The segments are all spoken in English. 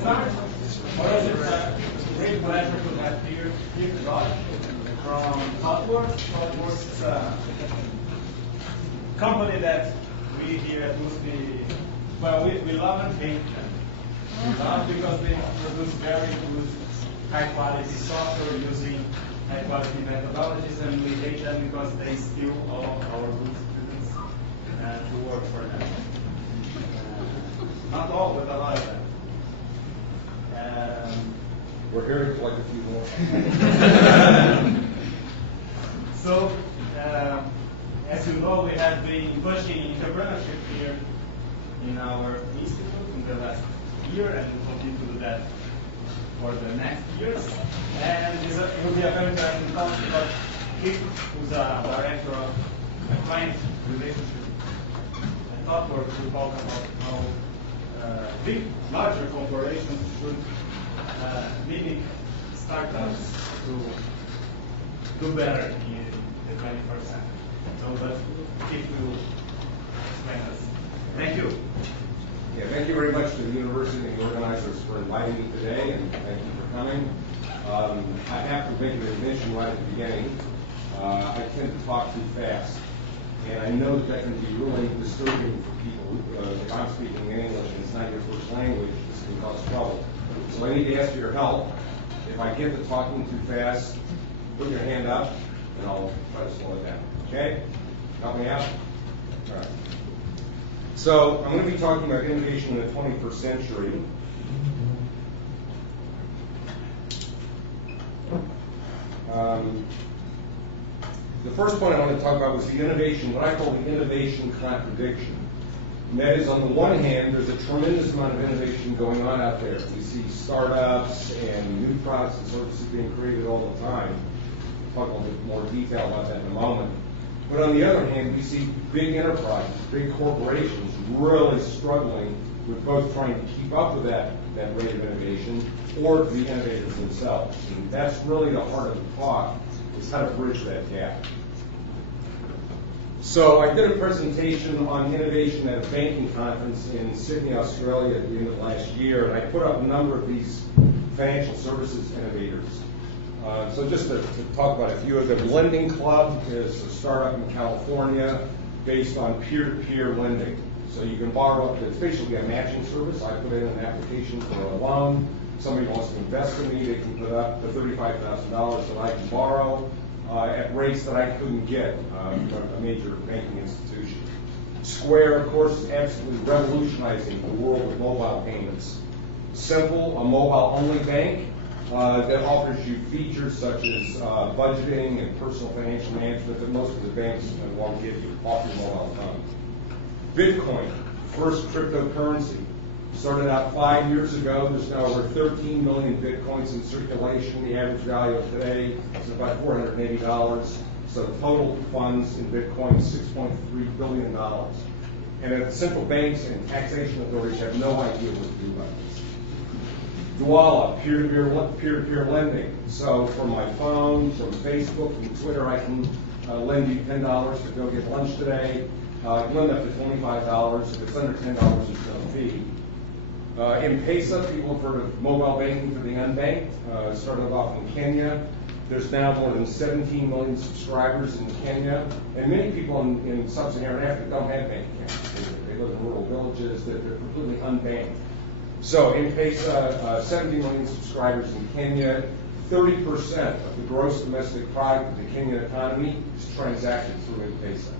start, for us it's a great pleasure to have here Dodds from Dodds. Dodds is a company that we here at Mosby, well, we love and hate them. We love because they produce very good, high quality software using high quality methodologies, and we hate them because they steal all our good students to work for them. Not all, but a lot of them. We're here to collect a few more. So, as you know, we have been pushing entrepreneurship here in our institute in the last year, and we'll continue to do that for the next years. And it will be a very interesting talk about Kip, who's a director of client relationship and software, to talk about how big, larger corporations should mimic startups to do better in the 21st century. So let's Kip will explain us. Thank you. Yeah, thank you very much to the university and the organizers for inviting me today, and thank you for coming. I have to make an admission right at the beginning. I tend to talk too fast, and I know that can be really disturbing for people. If I'm speaking in English and it's not your first language, this can cause trouble. So I need to ask for your help. If I get to talking too fast, put your hand up, and I'll try to slow it down. Okay? Help me out? All right. So I'm going to be talking about innovation in the 21st century. The first point I want to talk about was the innovation, what I call the innovation contradiction. And that is, on the one hand, there's a tremendous amount of innovation going on out there. We see startups and new products and services being created all the time. I'll talk a little bit more detail about that in a moment. But on the other hand, we see big enterprises, big corporations really struggling with both trying to keep up with that rate of innovation or the innovators themselves. And that's really the heart of the talk, is how to bridge that gap. So I did a presentation on innovation at a banking conference in Sydney, Australia at the end of last year, and I put up a number of these financial services innovators. So just to talk about a few of them, Lending Club is a startup in California based on peer-to-peer lending. So you can borrow, it's basically a matching service. I put in an application for a loan. Somebody wants to invest in me, they can put up the $35,000 that I can borrow at rates that I couldn't get from a major banking institution. Square, of course, is absolutely revolutionizing the world of mobile payments. Simple, a mobile-only bank that offers you features such as budgeting and personal financial management that most of the banks won't give you off your mobile phone. Bitcoin, first cryptocurrency. Started out 5 years ago. There's now over 13 million Bitcoins in circulation. The average value of today is about $480. So total funds in Bitcoin is $6.3 billion. And the central banks and taxation authorities have no idea what to do about this. Dwala, peer-to-peer lending. So from my phone, from Facebook, from Twitter, I can lend you $10 to go get lunch today. I can lend up to $25. If it's under $10, there's no fee. M-Pesa, people have heard of mobile banking for the unbanked. Started off in Kenya. There's now more than 17 million subscribers in Kenya. And many people in sub-Saharan Africa don't have bank accounts. They live in rural villages. They're completely unbanked. So M-Pesa, 17 million subscribers in Kenya. 30% of the gross domestic product of the Kenyan economy is transacted through M-Pesa.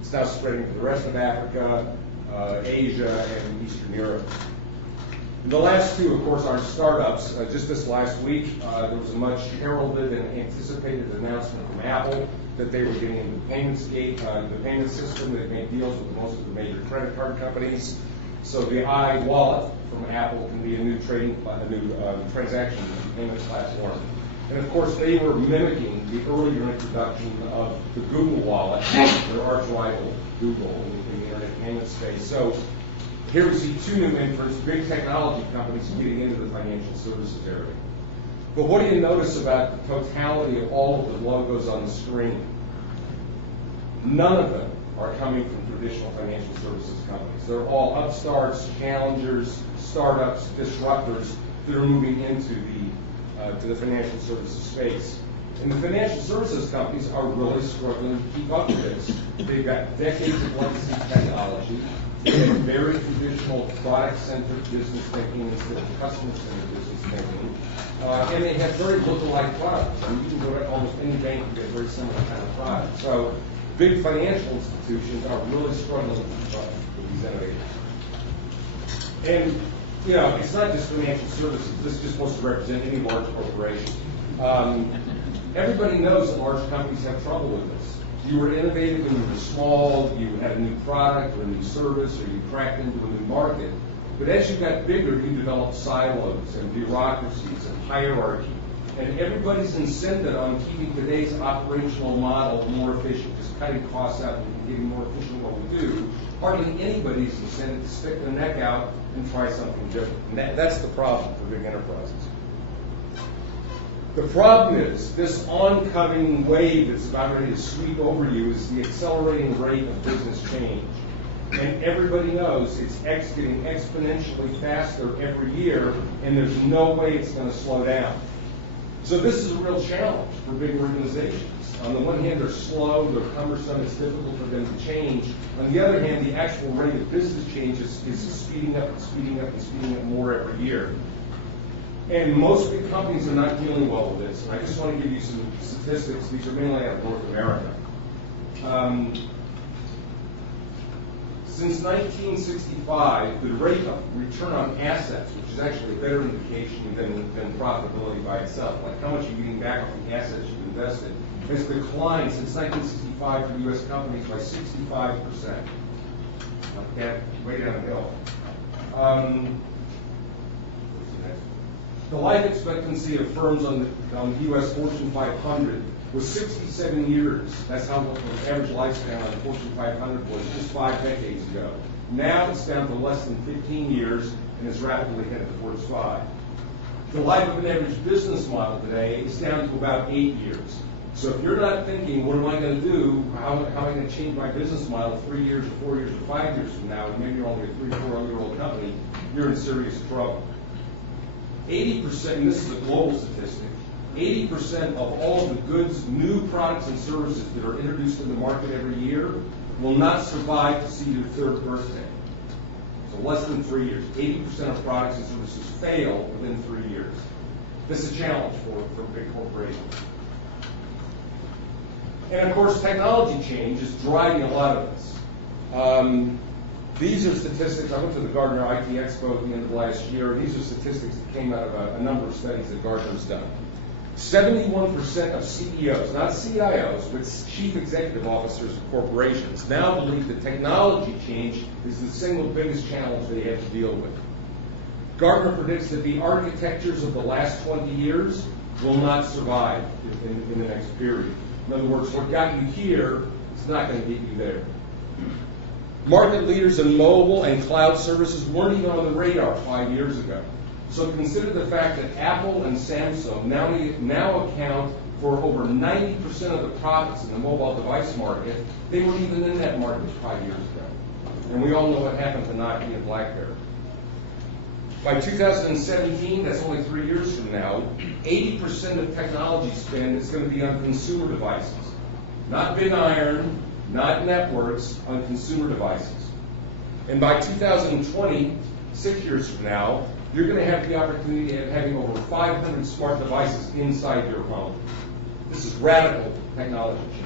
It's now spreading to the rest of Africa, Asia, and Eastern Europe. And the last two, of course, are startups. Just this last week, there was a much heralded and anticipated announcement from Apple that they were getting into the payment system. They've made deals with most of the major credit card companies. So the iWallet from Apple can be a new transaction payment platform. And of course, they were mimicking the earlier introduction of the Google Wallet, their arch rival Google in the internet payment space. So here we see two new entrants, big technology companies getting into the financial services area. But what do you notice about the totality of all of the logos on the screen? None of them are coming from traditional financial services companies. They're all upstarts, challengers, startups, disruptors that are moving into to the financial services space. And the financial services companies are really struggling to keep up with this. They've got decades of legacy technology. They have very traditional product-centered business thinking instead of customer-centered business thinking. And they have very lookalike products. I mean, you can go to almost any bank and get a very similar kind of product. So big financial institutions are really struggling to keep up with these innovators. And, you know, it's not just financial services. This is just supposed to represent any large corporation. Everybody knows that large companies have trouble with this. You were innovative when you were small, you had a new product or a new service, or you cracked into a new market. But as you got bigger, you developed silos and bureaucracies and hierarchy. And everybody's incented on keeping today's operational model more efficient, just cutting costs out and getting more efficient at what we do. Hardly anybody's incented to stick their neck out and try something different. And that's the problem for big enterprises. The problem is, this oncoming wave that's about ready to sweep over you is the accelerating rate of business change. And everybody knows it's getting exponentially faster every year, and there's no way it's going to slow down. So this is a real challenge for big organizations. On the one hand, they're slow, they're cumbersome, it's difficult for them to change. On the other hand, the actual rate of business change is speeding up and speeding up and speeding up more every year. And most big companies are not dealing well with this. And I just want to give you some statistics. These are mainly out of North America. Since 1965, the rate of return on assets, which is actually a better indication than profitability by itself, like how much you're getting back on the assets you've invested, has declined since 1965 for U.S. companies by 65%. Like that, way downhill. The life expectancy of firms on the U.S. Fortune 500 was 67 years. That's how much the average lifespan on the Fortune 500 was just 5 decades ago. Now it's down to less than 15 years and is rapidly headed towards 5. The life of an average business model today is down to about 8 years. So if you're not thinking, what am I going to do? How am I going to change my business model 3 years or 4 years or 5 years from now, and maybe you're only a 3 or 4 year old company, you're in serious trouble. 80%, and this is a global statistic, 80% of all the goods, new products and services that are introduced in the market every year will not survive to see your 3rd birthday. So less than 3 years. 80% of products and services fail within 3 years. This is a challenge for big corporations. And of course, technology change is driving a lot of this. These are statistics. I went to the Gartner IT Expo at the end of last year, and these are statistics that came out of a number of studies that Gartner's done. 71% of CEOs, not CIOs, but chief executive officers of corporations, now believe that technology change is the single biggest challenge they have to deal with. Gartner predicts that the architectures of the last 20 years will not survive in the next period. In other words, what got you here is not going to get you there. Market leaders in mobile and cloud services weren't even on the radar 5 years ago. So consider the fact that Apple and Samsung now account for over 90% of the profits in the mobile device market. They weren't even in that market 5 years ago. And we all know what happened to Nokia and BlackBerry. By 2017, that's only 3 years from now, 80% of technology spend is going to be on consumer devices. Not big iron, not networks, on consumer devices. And by 2020, 6 years from now, you're going to have the opportunity of having over 500 smart devices inside your home. This is radical technology change.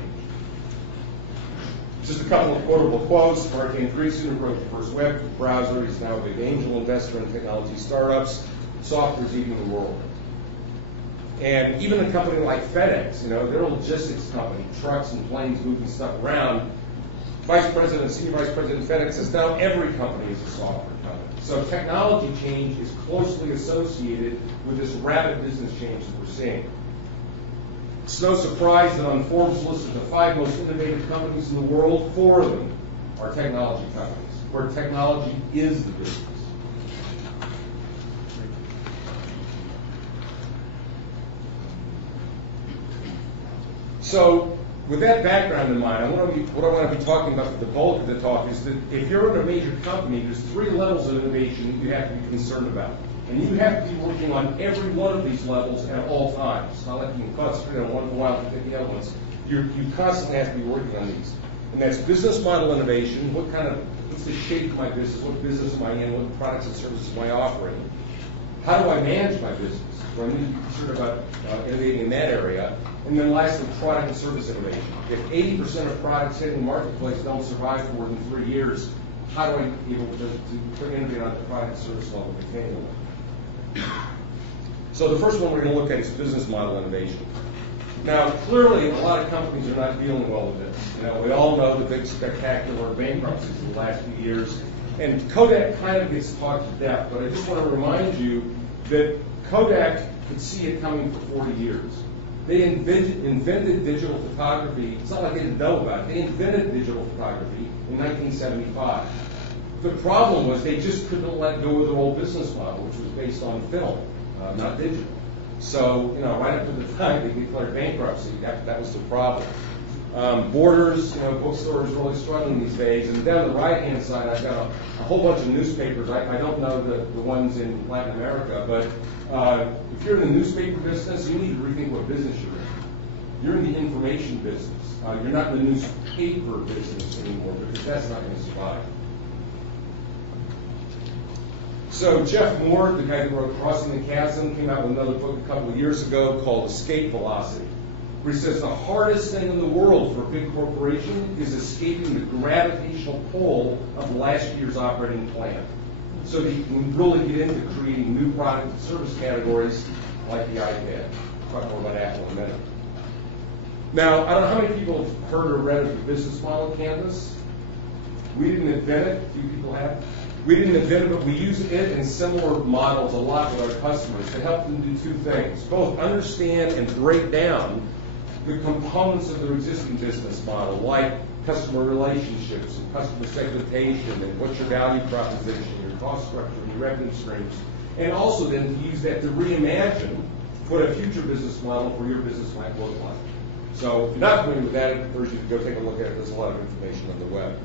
Just a couple of quotable quotes. Hurricane Creason, who wrote the first web browser, he's now a big angel investor in technology startups. Software's eating the world. And even a company like FedEx, they're a logistics company, trucks and planes moving stuff around. Senior Vice President of FedEx says now every company is a software company. So technology change is closely associated with this rapid business change that we're seeing. It's no surprise that on Forbes' list of the 5 most innovative companies in the world, 4 of them are technology companies, where technology is the business. So with that background in mind, what I want to be talking about for the bulk of the talk is that if you're in a major company, there's 3 levels of innovation that you have to be concerned about. And you have to be working on every one of these levels at all times. It's not like you can concentrate on one for a while and pick the other ones. You constantly have to be working on these. And that's business model innovation. What's the shape of my business? What business am I in? What products and services am I offering? How do I manage my business? So I need to be concerned about innovating in that area. And then lastly, product and service innovation. If 80% of products hitting the marketplace don't survive for more than 3 years, how do I be able to innovate on the product and service level continually? So the first one we're going to look at is business model innovation. Now, clearly, a lot of companies are not dealing well with this. We all know the big spectacular bankruptcies in the last few years. And Kodak kind of gets talked to death, but I just want to remind you that Kodak could see it coming for 40 years. They invented digital photography. It's not like they didn't know about it. They invented digital photography in 1975. The problem was they just couldn't let go of their old business model, which was based on film, not digital. So, right up to the time they declared bankruptcy, that was the problem. Borders, bookstores really struggling these days. And down the right-hand side, I've got a whole bunch of newspapers. I don't know the ones in Latin America, but if you're in the newspaper business, you need to rethink what business you're in. You're in the information business. You're not in the newspaper business anymore, because that's not going to survive. So Jeff Moore, the guy who wrote Crossing the Chasm, came out with another book a couple of years ago called Escape Velocity, where he says the hardest thing in the world for a big corporation is escaping the gravitational pull of last year's operating plan. So that you can really get into creating new product and service categories like the iPad. I'll talk more about Apple in a minute. Now, I don't know how many people have heard or read of the business model canvas. We didn't invent it. A few people have. We didn't invent it, but we use it and similar models a lot with our customers to help them do 2 things. Both understand and break down the components of their existing business model, like customer relationships and customer segmentation and what's your value proposition, your cost structure, and your revenue streams. And also then to use that to reimagine what a future business model for your business might look like. So if you're not familiar with that, I encourage you to go take a look at it. There's a lot of information on the web.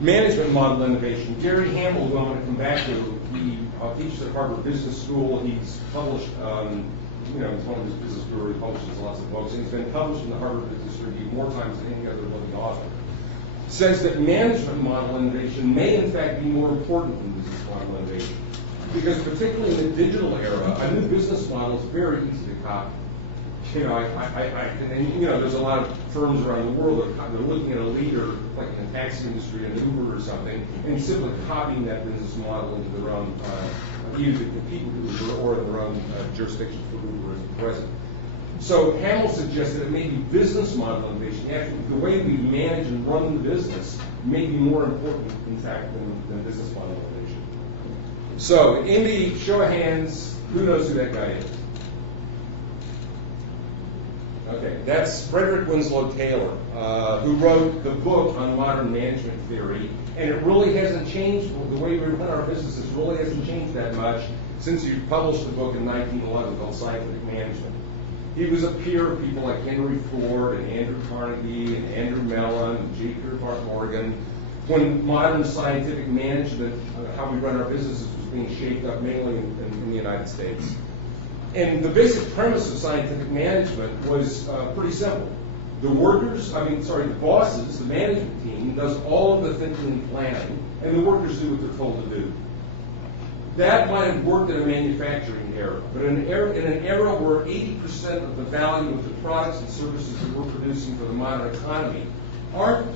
Management model innovation. Gary Hamel, who I'm going to come back to, he teaches at Harvard Business School. He's published, he's one of his business gurus, he publishes lots of books, and he's been published in the Harvard Business Review more times than any other living author. Says that management model innovation may in fact be more important than business model innovation. Because particularly in the digital era, a new business model is very easy to copy. There's a lot of firms around the world that are looking at a leader, like in the taxi industry, an Uber or something, and simply copying that business model into their own, either to compete with Uber or in their own jurisdiction for Uber as present. So Hamel suggests that it may be business model innovation. Actually, the way we manage and run the business may be more important, in fact, than business model innovation. So, in the show of hands, who knows who that guy is? Okay, that's Frederick Winslow Taylor, who wrote the book on modern management theory, and it really hasn't changed. The way we run our businesses really hasn't changed that much since he published the book in 1911 called Scientific Management. He was a peer of people like Henry Ford and Andrew Carnegie and Andrew Mellon and J. Pierpont Morgan, when modern scientific management, how we run our businesses, was being shaped up mainly in the United States. And the basic premise of scientific management was pretty simple. The bosses, the management team, does all of the thinking and planning, and the workers do what they're told to do. That might have worked in a manufacturing era, but in an era where 80% of the value of the products and services that we're producing for the modern economy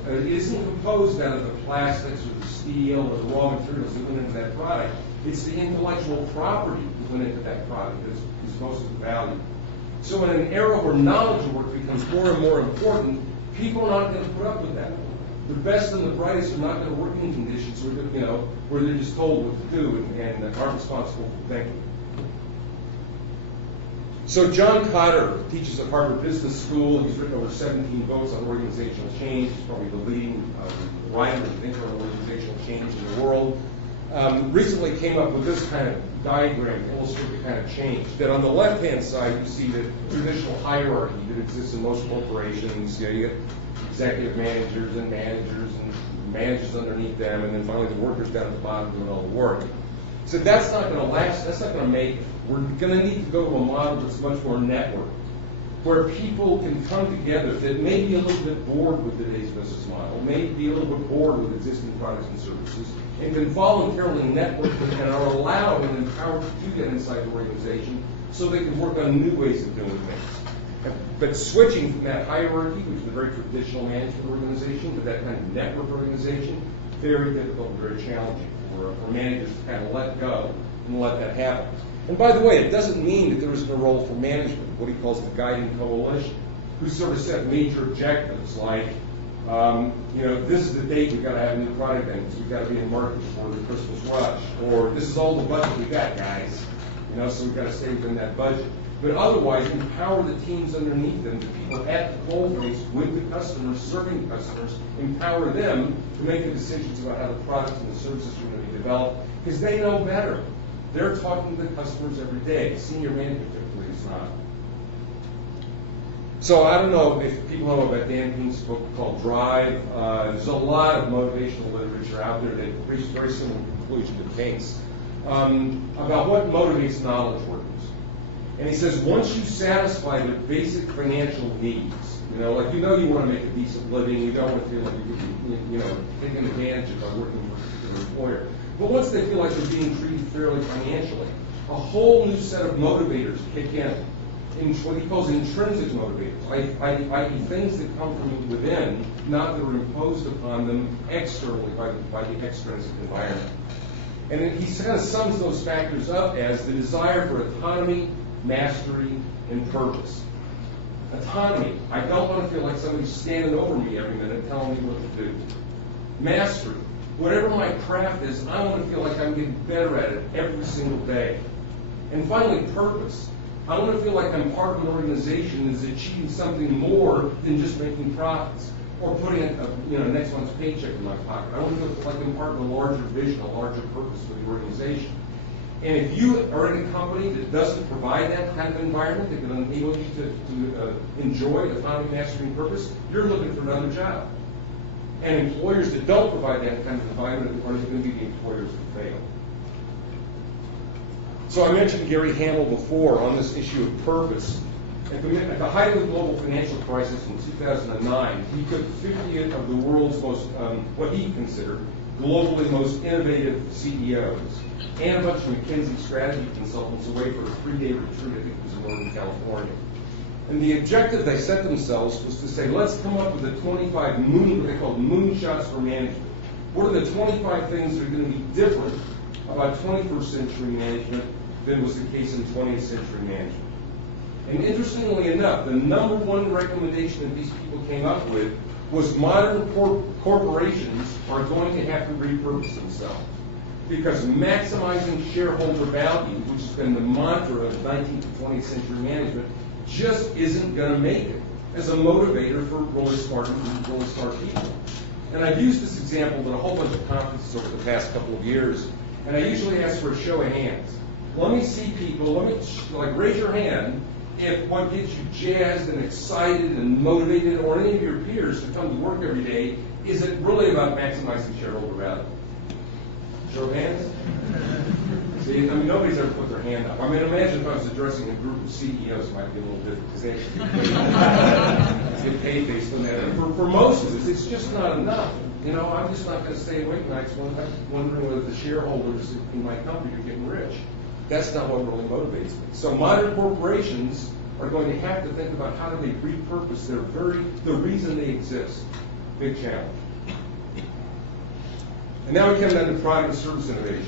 isn't composed out of the plastics or the steel or the raw materials that went into that product. It's the intellectual property that went into that product that is most of the value. So in an era where knowledge work becomes more and more important, people are not going to put up with that. The best and the brightest are not going to work in conditions where they're just told what to do and aren't responsible for thinking. So John Cotter teaches at Harvard Business School. He's written over 17 books on organizational change. He's probably the leading writer and thinker on organizational change in the world. recently came up with this kind of diagram to illustrate the kind of change. That on the left-hand side, you see the traditional hierarchy that exists in most corporations. You get executive managers and managers underneath them, and then finally the workers down at the bottom doing all the work. So that's not going to last. That's not going to make it. We're going to need to go to a model that's much more networked, where people can come together that may be a little bit bored with today's business model, may be a little bit bored with existing products and services, and can voluntarily network and are allowed and empowered to get inside the organization so they can work on new ways of doing things. But switching from that hierarchy, which is a very traditional management organization, to that kind of network organization, very difficult and very challenging for managers to kind of let go and let that happen. And by the way, it doesn't mean that there isn't a role for management, what he calls the guiding coalition, who sort of set major objectives like, this is the date we've got to have a new product in, because we've got to be in market before the Christmas rush, or this is all the budget we got, guys, so we've got to stay within that budget. But otherwise, empower the teams underneath them, the people at the coalface with the customers, serving customers, empower them to make the decisions about how the products and the services are going to be developed, because they know better. They're talking to the customers every day. Senior management typically is not. So I don't know if people know about Dan Pink's book called Drive. There's a lot of motivational literature out there that reaches very similar conclusion to Pink's about what motivates knowledge workers. And he says once you satisfy their basic financial needs, you want to make a decent living, you don't want to feel like you're taken advantage of by working for a particular employer. But once they feel like they're being treated fairly financially, a whole new set of motivators kick in what he calls intrinsic motivators, i.e. things that come from within, not that are imposed upon them externally by the extrinsic environment. And then he kind of sums those factors up as the desire for autonomy, mastery, and purpose. Autonomy. I don't want to feel like somebody's standing over me every minute telling me what to do. Mastery. Whatever my craft is, I want to feel like I'm getting better at it every single day. And finally, purpose. I want to feel like I'm part of an organization that's achieving something more than just making profits or putting next month's paycheck in my pocket. I want to feel like I'm part of a larger vision, a larger purpose for the organization. And if you are in a company that doesn't provide that kind of environment that can enable you to enjoy autonomy, mastery, and purpose, you're looking for another job. And employers that don't provide that kind of environment are going to be the employers that fail. So I mentioned Gary Hamel before on this issue of purpose. At the height of the global financial crisis in 2009, he took 50 of the world's most, what he considered, globally most innovative CEOs and a bunch of McKinsey strategy consultants away for a 3-day retreat, I think it was in Northern California. And the objective they set themselves was to say, let's come up with the 25 what they called moonshots for management. What are the 25 things that are going to be different about 21st century management than was the case in 20th century management? And interestingly enough, the number one recommendation that these people came up with was modern corporations are going to have to repurpose themselves, because maximizing shareholder value, which has been the mantra of 19th to 20th century management, just isn't going to make it as a motivator for really smart people. And I've used this example at a whole bunch of conferences over the past couple of years, and I usually ask for a show of hands. Let me see people, raise your hand if what gets you jazzed and excited and motivated, or any of your peers to come to work every day, is it really about maximizing shareholder value? Show of hands? See, nobody's ever put their hand up. Imagine if I was addressing a group of CEOs, it might be a little different, because they actually get paid based on that. And for most of us, it's just not enough. I'm just not going to stay awake nights wondering whether the shareholders in my company are getting rich. That's not what really motivates me. So modern corporations are going to have to think about how do they repurpose the reason they exist. Big challenge. And now we come down to product and service innovation.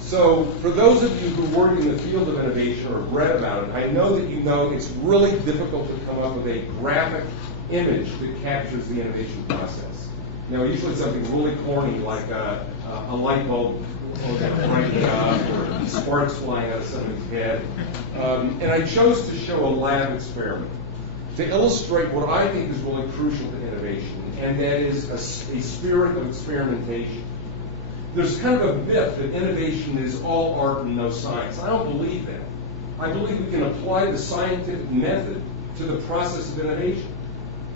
So for those of you who work in the field of innovation or have read about it, I know that you know it's really difficult to come up with a graphic image that captures the innovation process. Usually something really corny like a light bulb brighting up or sparks flying out of somebody's head. And I chose to show a lab experiment to illustrate what I think is really crucial to innovation, and that is a spirit of experimentation. there's kind of a myth that innovation is all art and no science. I don't believe that. I believe we can apply the scientific method to the process of innovation.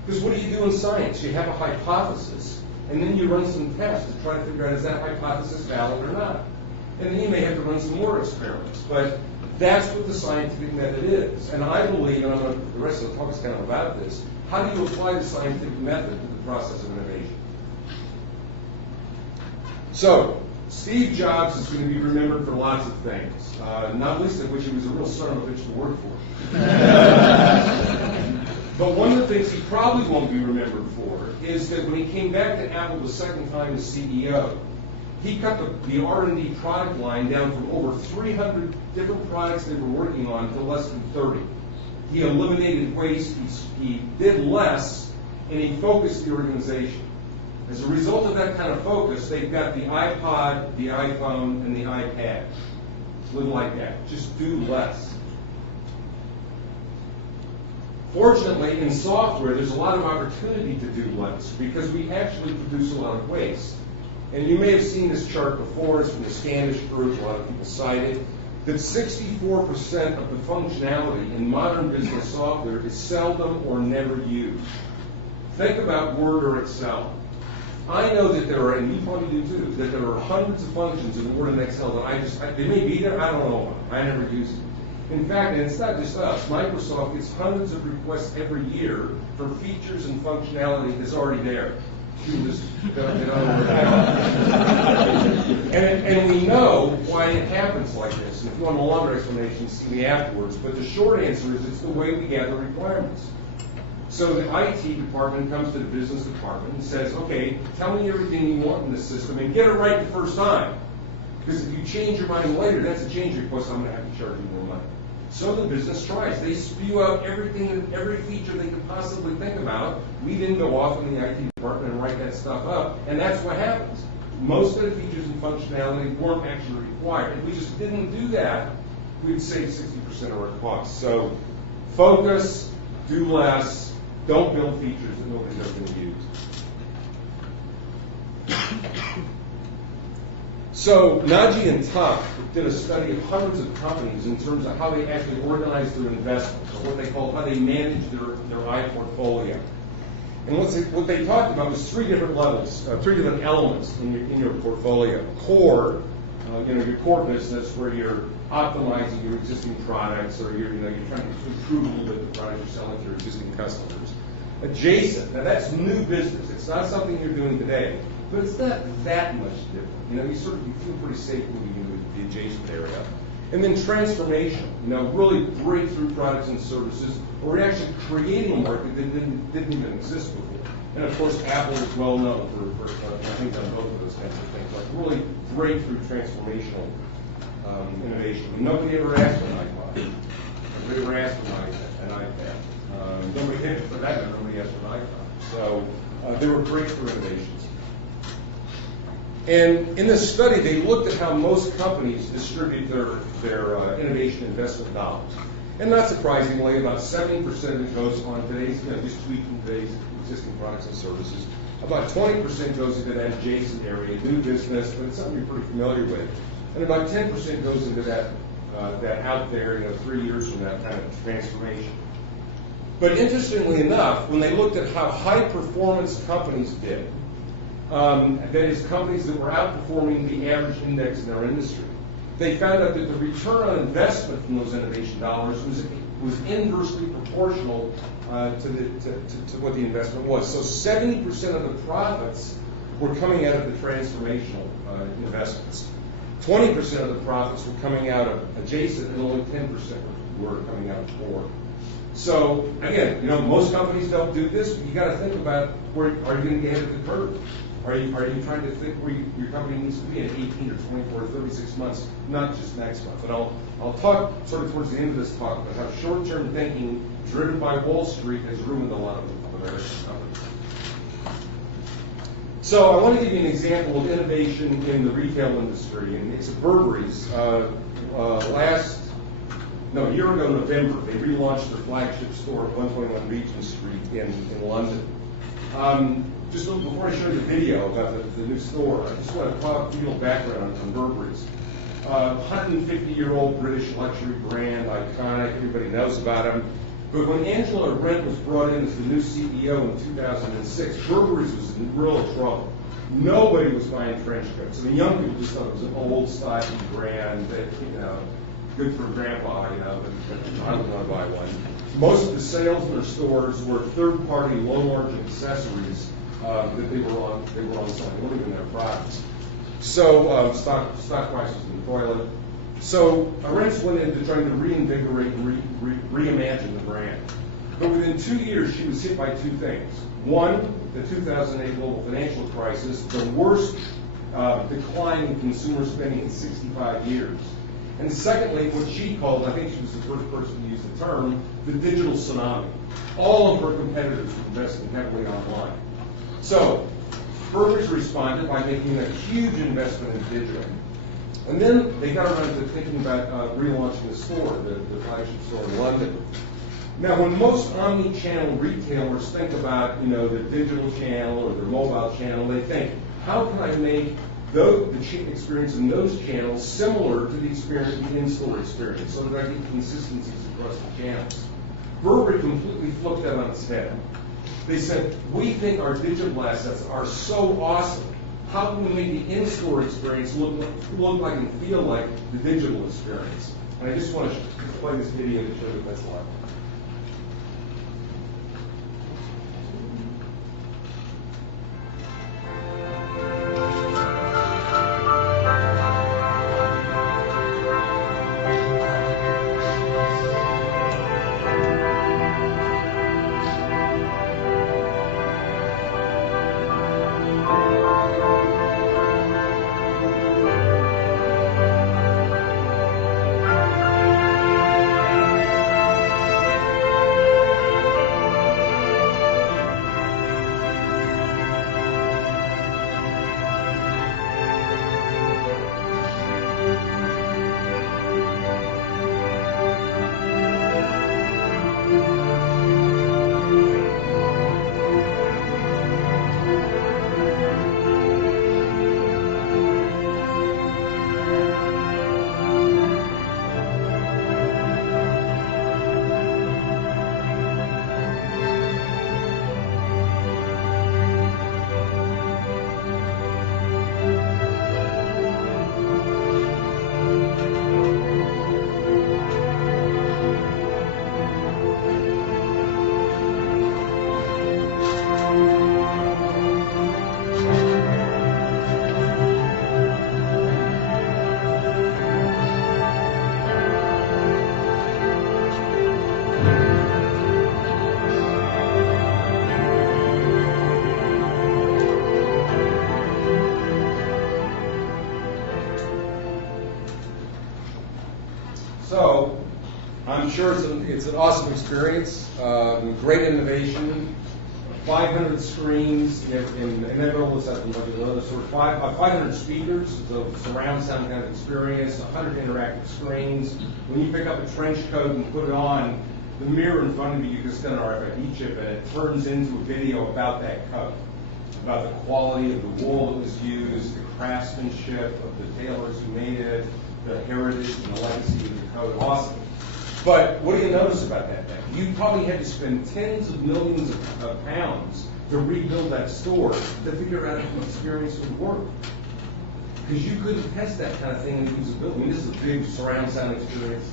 Because what do you do in science? You have a hypothesis, and then you run some tests to try to figure out, is that hypothesis valid or not? And then you may have to run some more experiments. But that's what the scientific method is. And I believe, and the rest of the talk is kind of about this, how do you apply the scientific method to the process of innovation? So, Steve Jobs is going to be remembered for lots of things, not least of which he was a real son of a bitch to work for. But one of the things he probably won't be remembered for is that when he came back to Apple the second time as CEO, he cut the R&D product line down from over 300 different products they were working on to less than 30. He eliminated waste, he did less, and he focused the organization. As a result of that kind of focus, they've got the iPod, the iPhone, and the iPad. Live like that. Just do less. Fortunately, in software, there's a lot of opportunity to do less because we actually produce a lot of waste. And you may have seen this chart before. It's from the Standish Group. A lot of people cite it. That 64% of the functionality in modern business software is seldom or never used. Think about Word or Excel. I know that there are, and you probably do too, that there are hundreds of functions in Word and Excel that they may be there, I don't know. I never use them. In fact, and it's not just us, Microsoft gets hundreds of requests every year for features and functionality that's already there. People just don't know where they are. And we know why it happens like this. And if you want a longer explanation, see me afterwards. But the short answer is it's the way we gather requirements. So the IT department comes to the business department and says, okay, tell me everything you want in this system and get it right the first time. Because if you change your mind later, that's a change request, I'm going to have to charge you more money. So the business tries. They spew out everything, every feature they could possibly think about. We then go off in the IT department and write that stuff up, and that's what happens. Most of the features and functionality weren't actually required. If we just didn't do that, we'd save 60% of our costs. So focus, do less, don't build features that nobody's ever going to use. So Naji and Tuck did a study of hundreds of companies in terms of how they actually organize their investments, or what they call how they manage their I portfolio. And what they talked about was three different levels, three different elements in your portfolio. Core, your core business, where you're optimizing your existing products, or you're trying to improve a little bit the product you're selling to your existing customers. Adjacent, now that's new business. It's not something you're doing today, but it's not that much different. You feel pretty safe moving into the adjacent area. And then transformation, really breakthrough products and services, or you're actually creating a market that didn't even exist before. And of course, Apple is well known for things on both of those kinds of things, like really breakthrough transformational innovation. And nobody ever asked for an iPod. Nobody ever asked for an iPad. Nobody did, for that matter, nobody asked for an iPhone. So there were breakthrough innovations. And in this study, they looked at how most companies distribute their innovation investment dollars. And not surprisingly, about 70% of it goes on today's, just tweaking today's existing products and services. About 20% goes into that adjacent area, new business, but it's something you're pretty familiar with. And about 10% goes into that out there, 3 years from that kind of transformation. But interestingly enough, when they looked at how high performance companies did, that is, companies that were outperforming the average index in our industry, they found out that the return on investment from those innovation dollars was inversely proportional to what the investment was. So 70% of the profits were coming out of the transformational investments. 20% of the profits were coming out of adjacent, and only 10% were coming out of core. So again, most companies don't do this, but you got to think about where are you going to get ahead of the curve? Are you trying to think where your company needs to be in 18 or 24 or 36 months, not just next month? And I'll talk sort of towards the end of this talk about how short-term thinking driven by Wall Street has ruined a lot of American companies. So I want to give you an example of innovation in the retail industry, and it's Burberry's. A year ago, November, they relaunched their flagship store at 121 Regent Street in London. just before I show you the video about the new store, I just want to put a little background on Burberry's. 150-year-old British luxury brand, iconic, everybody knows about them. But when Angela Arendt was brought in as the new CEO in 2006, Burberry's was in real trouble. Nobody was buying trench coats. The young people just thought it was an old, stocky brand that, good for grandpa, but I don't want to buy one. Most of the sales in their stores were third-party, low-margin accessories that they were on selling, weren't even their products. So stock prices in the toilet. So Arendt's went into trying to reinvigorate and reimagine the brand. But within 2 years, she was hit by two things. One, the 2008 global financial crisis, the worst decline in consumer spending in 65 years. And secondly, what she called, I think she was the first person to use the term, the digital tsunami. All of her competitors were investing heavily online. So Burberry's responded by making a huge investment in digital. And then they got around to thinking about relaunching the store, the flagship store in London. Now, when most omni-channel retailers think about, the digital channel or their mobile channel, they think, how can I make the experience in those channels similar to the experience, the in-store experience, so that I get consistencies across the channels? Burberry completely flipped that on its head. They said, we think our digital assets are so awesome. How can we make the in-store experience look like and feel like the digital experience? And I just want to play this video to show you what that's like. So I'm sure it's an awesome experience, great innovation, 500 screens, and Inevitable is at another sort of 500 speakers, so surround sound kind of experience, 100 interactive screens. When you pick up a trench coat and put it on, the mirror in front of you can scan an RFID chip, and it turns into a video about that coat, about the quality of the wool that was used, the craftsmanship of the tailors who made it, the heritage and the legacy of the coat. Awesome. But what do you notice about that thing? You probably had to spend tens of millions of pounds to rebuild that store to figure out if the experience would work. Because you couldn't test that kind of thing in usability. I mean, this is a big surround sound experience,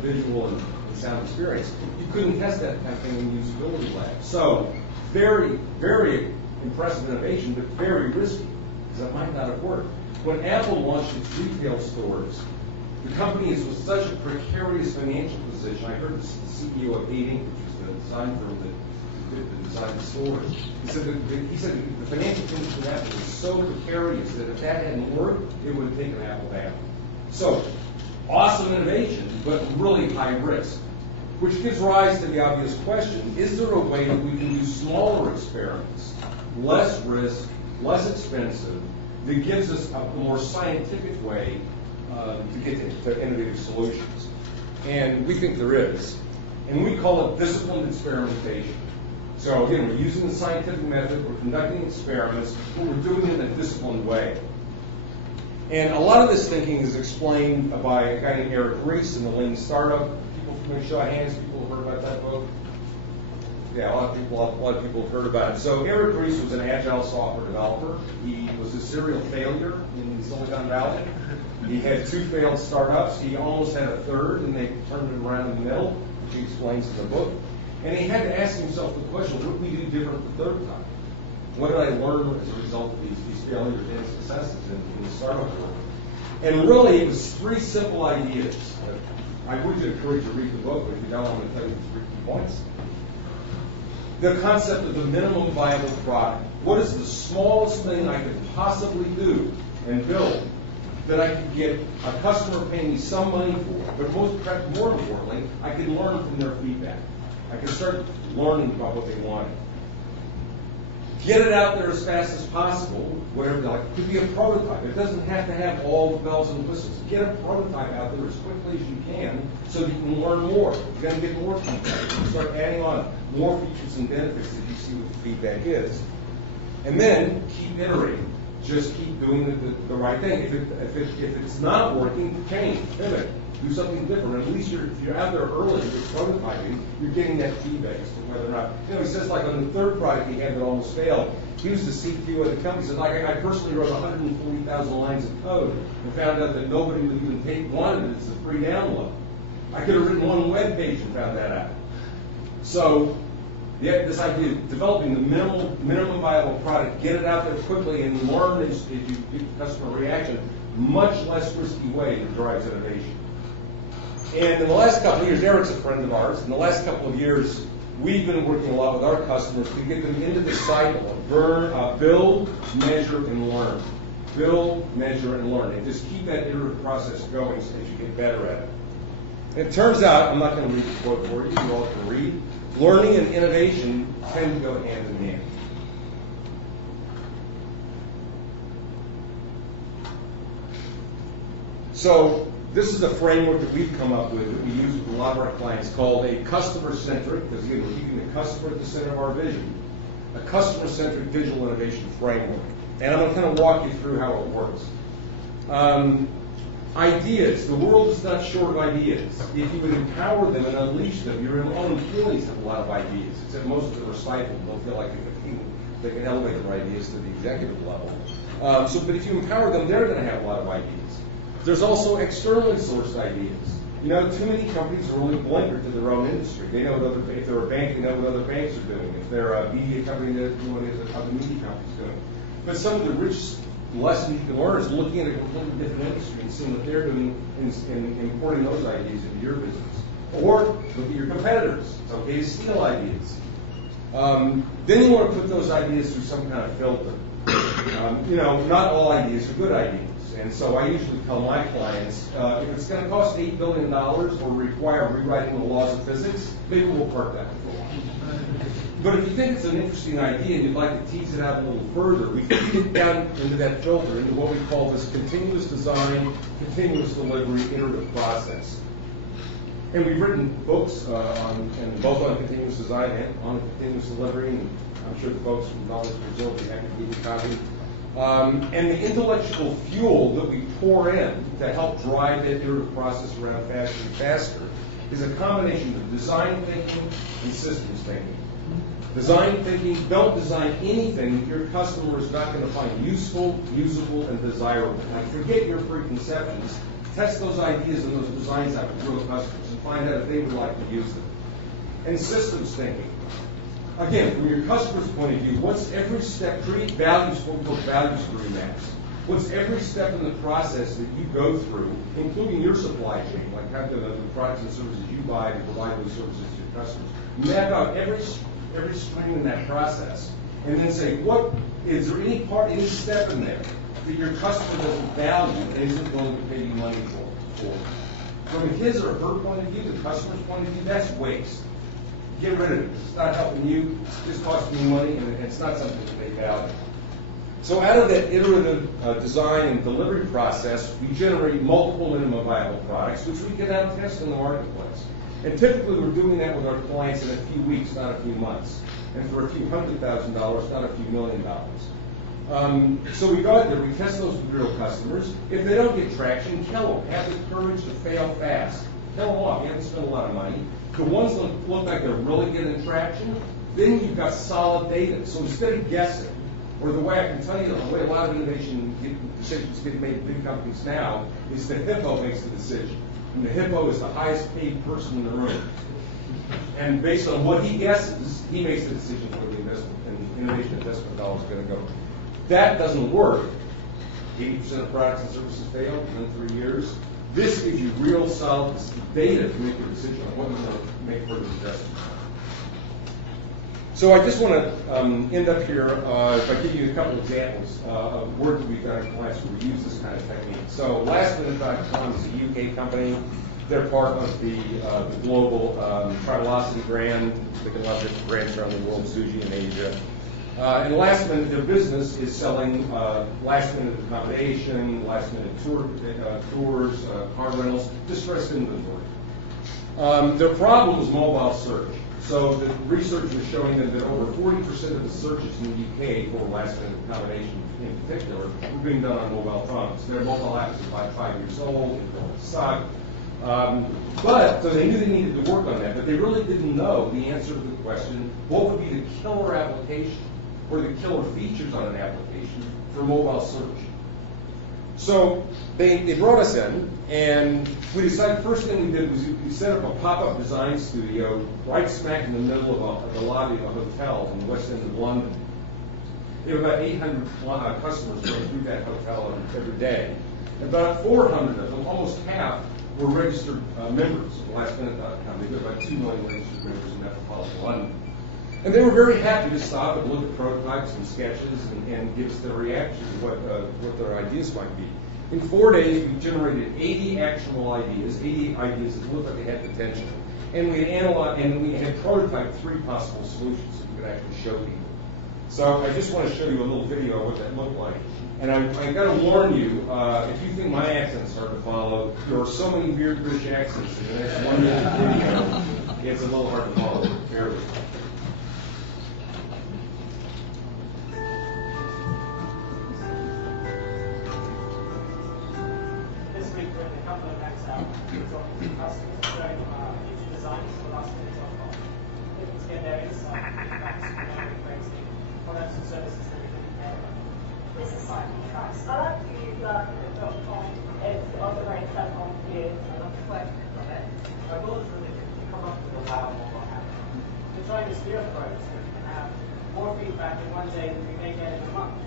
visual and sound experience. You couldn't test that kind of thing in usability labs. So very, very impressive innovation, but very risky, because it might not have worked. When Apple launched its retail stores, the company is with such a precarious financial position. I heard the CEO of 8 Inc., which is the design firm that designed the stores. He said the financial condition of Apple was so precarious that if that hadn't worked, it would have taken Apple down. So, awesome innovation, but really high risk. Which gives rise to the obvious question, is there a way that we can do smaller experiments, less risk, less expensive, that gives us a more scientific way to get to innovative solutions? And we think there is. And we call it disciplined experimentation. So again, we're using the scientific method, we're conducting experiments, but we're doing it in a disciplined way. And a lot of this thinking is explained by a guy named Eric Ries in the Lean Startup. People from show of hands, people have heard about that book? Yeah, a lot of people have heard about it. So Eric Ries was an agile software developer. He was a serial failure in Silicon Valley. He had 2 failed startups. He almost had a third, and they turned it around in the middle, which he explains in the book. And he had to ask himself the question, what did we do different the third time? What did I learn as a result of these failures and successes in the startup world? And really, it was 3 simple ideas. I would encourage you to read the book, but if you don't, I'm going to tell you the 3 key points. The concept of the minimum viable product. What is the smallest thing I could possibly do and build that I could get a customer paying me some money for, but more importantly, I could learn from their feedback. I could start learning about what they wanted. Get it out there as fast as possible, whatever they like. It could be a prototype. It doesn't have to have all the bells and whistles. Get a prototype out there as quickly as you can so that you can learn more. You're going to get more feedback. You can start adding on more features and benefits as you see what the feedback is. And then keep iterating. Just keep doing the right thing. If it's not working, change, pivot, do something different. At least if you're out there early with prototyping, you're getting that feedback as to whether or not. He says like on the 3rd product he had that almost failed, he was the CTO of the company. He said, like, I personally wrote 140,000 lines of code and found out that nobody would even wanted it as a free download. I could have written 1 web page and found that out. So this idea of developing the minimum viable product, get it out there quickly and learn as you get the customer reaction, much less risky way that drives innovation. And in the last couple of years, Eric's a friend of ours. In the last couple of years, we've been working a lot with our customers to get them into the cycle of build, measure, and learn. Build, measure, and learn. And just keep that iterative process going as you get better at it. And it turns out, I'm not going to read the quote for you, you all can read, learning and innovation tend to go hand in hand. So this is a framework that we've come up with that we use with a lot of our clients called a customer-centric, because again, we're keeping the customer at the center of our vision, a customer-centric digital innovation framework. And I'm going to kind of walk you through how it works. Ideas. The world is not short of ideas. If you would empower them and unleash them, your own employees have a lot of ideas. Except most of them are stifled and don't feel like they can elevate their ideas to the executive level. But if you empower them, they're going to have a lot of ideas. There's also externally sourced ideas. Too many companies are only blinkered to their own industry. They know if they're a bank, they know what other banks are doing. If they're a media company, they know what other media companies are doing. But some of the rich lessons you can learn is looking at a completely different industry and seeing what they're doing and importing those ideas into your business. Or look at your competitors. It's okay to steal ideas. Then you want to put those ideas through some kind of filter. Not all ideas are good ideas. And so I usually tell my clients, if it's going to cost $8 billion or require rewriting the laws of physics, maybe we'll park that for a while. But if you think it's an interesting idea and you'd like to tease it out a little further, we can get down into that filter, into what we call this continuous design, continuous delivery, iterative process. And we've written books both on continuous design and on continuous delivery, and I'm sure the folks from Knowledge Brazil will be happy to give you a copy. And the intellectual fuel that we pour in to help drive that iterative process around faster and faster is a combination of design thinking and systems thinking. Design thinking, don't design anything that your customer is not going to find useful, usable, and desirable. Like, forget your preconceptions. Test those ideas and those designs out with real customers and find out if they would like to use them. And systems thinking. Again, from your customer's point of view, what's every step? Create values, what we call value stream maps. What's every step in the process that you go through, including your supply chain, like how the products and services you buy to provide those services to your customers. Map out every stream in that process, and then say, is there any step in there that your customer doesn't value and isn't willing to pay you money for? From his or her point of view, the customer's point of view, that's waste. Get rid of it. It's not helping you. It's just costing you money, and it's not something that they value. So out of that iterative design and delivery process, we generate multiple minimum viable products, which we can now test in the marketplace. And typically, we're doing that with our clients in a few weeks, not a few months. and for a few $100,000, not a few $1 million. So we go out there, we test those with real customers. If they don't get traction, kill them. Have the courage to fail fast. Kill them off. You haven't spent a lot of money. The ones that look like they're really getting traction, then you've got solid data. So instead of guessing, or the way I can tell you the way a lot of innovation decisions get made in big companies now is the hippo makes the decision. And the hippo is the highest paid person in the room. And based on what he guesses, he makes the decision where the investment and innovation investment dollars are going to go. That doesn't work. 80% of products and services fail within 3 years. This gives you real solid data to make a decision on what you're going to make further investments. So I just want to end up here by giving you a couple examples of work that we've done in clients where we use this kind of technique. So LastMinute.com is a UK company. They're part of the global Travelocity brand. They can love different brands around the world, Sushi in Asia. And Last Minute, their business is selling last-minute accommodation, last-minute tours, car rentals, distressed inventory. Their problem is mobile search. So the research was showing them that over 40% of the searches in the UK for last-minute accommodation in particular were being done on mobile phones. Their mobile apps are about 5 years old, they don't suck. So they knew they needed to work on that, but they really didn't know the answer to the question, what would be the killer application or the killer features on an application for mobile search? So they brought us in, and we decided first thing we did was we set up a pop-up design studio right smack in the middle of the lobby of a hotel in the West End of London. There were about 800 customers going through that hotel every day. About 400 of them, almost half, were registered members of LastMinute.com. They've got about 2 million registered members in metropolitan London. And they were very happy to stop and look at prototypes and sketches and give us their reaction to what their ideas might be. In 4 days, we generated 80 actionable ideas, 80 ideas that looked like they had potential. And we analyzed, and we had prototyped 3 possible solutions that we could actually show people. So I just want to show you a little video of what that looked like. And I got to warn you, if you think my accent's hard to follow, there are so many weird British accents in the next 1 minute video, it's a little hard to follow. Bear with me. This week we're in a couple of events out talking to customers, showing future designs for LastMinute.com. Looking to get their insight and feedback on creating products and services that we really care about. This is Simon Trucks. I like to use LastMinute.com. It's also very clever to use, and I'm working on it. Our goal is really to come up with a loud mobile app. We're trying this new approach so we can have more feedback in 1 day than we may get in a month.